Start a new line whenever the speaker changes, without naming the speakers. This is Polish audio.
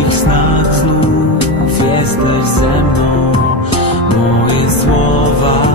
moich snach znów jesteś ze mną. Moje słowa